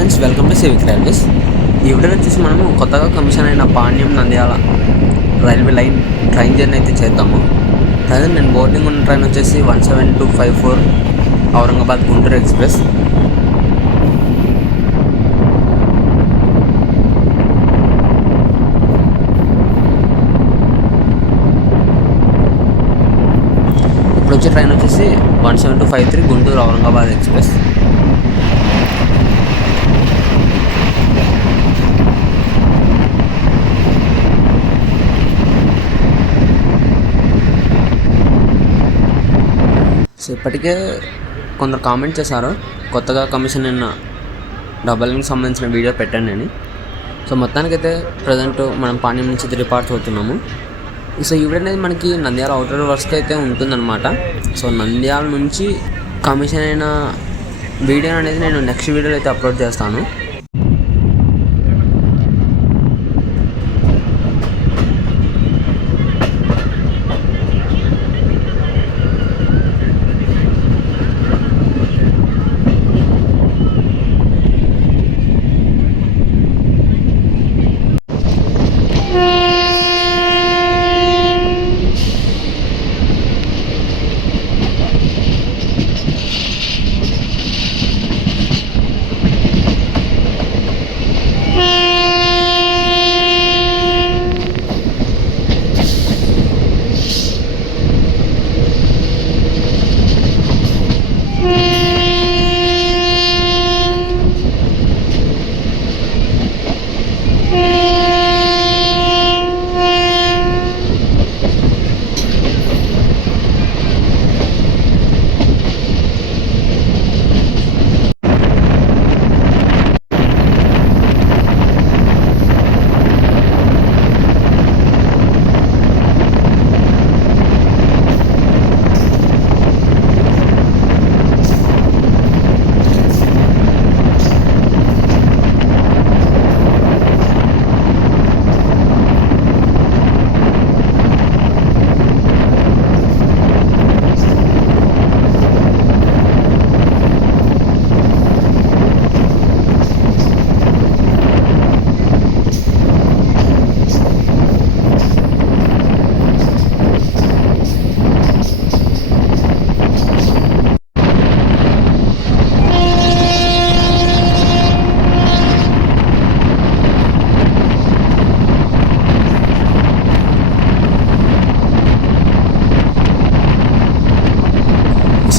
Friends welcome to civic railways ఈ వచ్చేసి మనము కొత్తగా కమిషన్ అయిన Panyam Nandyal railway line train journey అయితే చేద్దాము. ప్రజెంట్ నేను బోర్డింగ్ ఉన్న ట్రైన్ వచ్చేసి one seven two five four Aurangabad Guntur express. ఇప్పుడు వచ్చే ట్రైన్ వచ్చేసి one seven two five three Guntur Aurangabad express. ఇప్పటికే కొందరు కామెంట్ చేశారు. కొత్తగా కమిషన్ అయిన డబలింగ్కి సంబంధించిన వీడియో పెట్టాను నేను. సో మొత్తానికైతే ప్రజెంట్ మనం పాణ్యం నుంచి త్రీ పార్ట్స్ అవుతున్నాము సో ఈ అనేది మనకి నంద్యాల అవుటర్ వర్క్స్కి అయితే ఉంటుందన్నమాట. సో నంద్యాల నుంచి కమిషన్ అయిన వీడియో అనేది నేను నెక్స్ట్ వీడియోలో అయితే అప్లోడ్ చేస్తాను.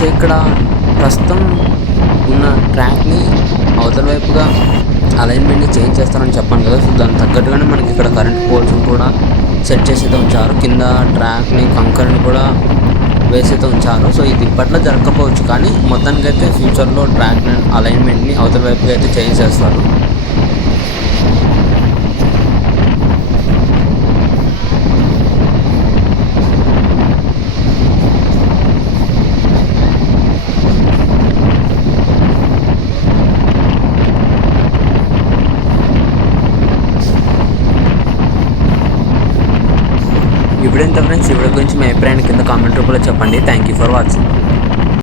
సో ఇక్కడ ప్రస్తుతం ఉన్న ట్రాక్ని అవతల వైపుగా అలైన్మెంట్ని చేంజ్ చేస్తారని చెప్పాను కదా. సో దానికి తగ్గట్టుగానే మనకి ఇక్కడ కరెంట్ పోల్స్ కూడా సెట్ చేసి అయితే ఉంచారు. కింద ట్రాక్ని కంకర్ని కూడా వేసి అయితే ఉంచారు. సో ఇది ఇప్పట్లో జరగకపోవచ్చు. కానీ మొత్తానికైతే ఫ్యూచర్లో ట్రాక్ అలైన్మెంట్ని అవతల వైపుగా అయితే చేంజ్ చేస్తారు. ఇప్పుడు ఎంత ఫ్రెండ్స్. ఈ గురించి మీ అభిప్రాయాన్ని కింద కామెంట్ రూపంలో చెప్పండి. Thank you for watching